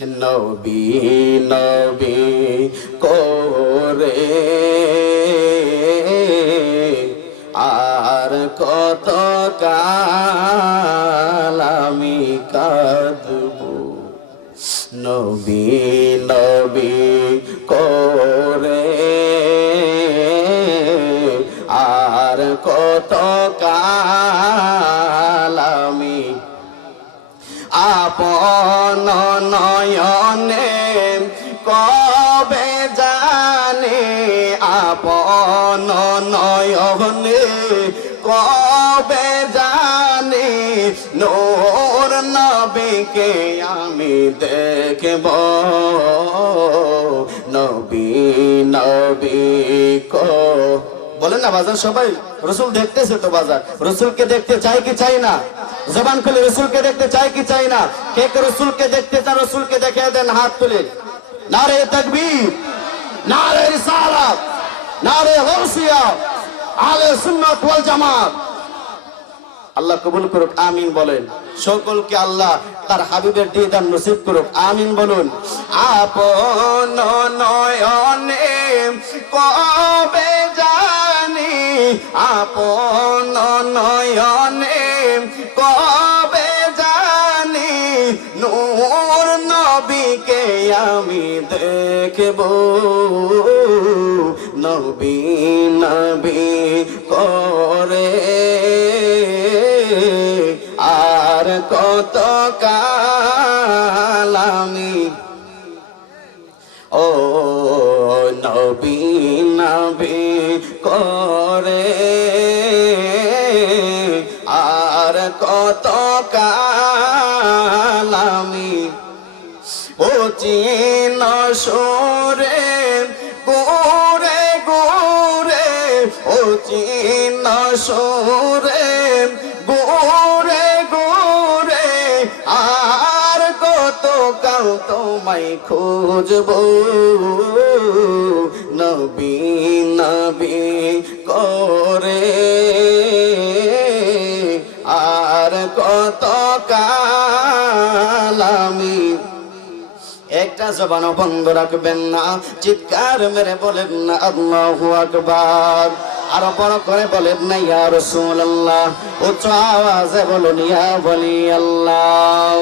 নবী নবী করে আর কত কাল আমি কাঁদব। নবী নবী করে আর কত কাল আমি আপন নয়নে কবে জানে, আপন নয়নে কবে জানে নূর নবীকে আমি দেখব। নবী নবী কো বলেন না বাজার সবাই, রসুল দেখতেছে তো বাজার, রসুলকে দেখতে চাই কি চাই না? জবান খুলে রসুলকে দেখতে চাই কি চাই না? কে কে রসুলকে দেখতে চান রসুলকে দেখে দেন হাত তুলে। নারে তাকবীর, নারে রিসালাত, নারে গাউসিয়া, আহলে সুন্নাত ওয়াল জামাত। আল্লাহ কবুল করুক, আমিন বলেন। সকলকে আল্লাহ তার হাবিবের দিদার নসিব করুক, আমিন বলুন। আপন নয়নে কবে জানি, আপন নয়নে কবে জানি নূর নবীকে আমি দেখব। নবী নবী করে আর কত কাল আমি, ও নবী নবী করে আর কত কাল আমি ও চিন সুরে গোরে গোরে, ও চিন সুরে গোরে গোরে আর কত কাল তোমায় খুঁজব। নবী নবী করে আর কত কাল আমি। একটা জবান বন্ধ রাখবেন না, চিৎকার মেরে বলেন না আল্লাহু আকবার। আর বড় করে বলেন না ইয়া রাসূলুল্লাহ, উচ্চ আওয়াজে বলুন ইয়া ওয়ালি আল্লাহ।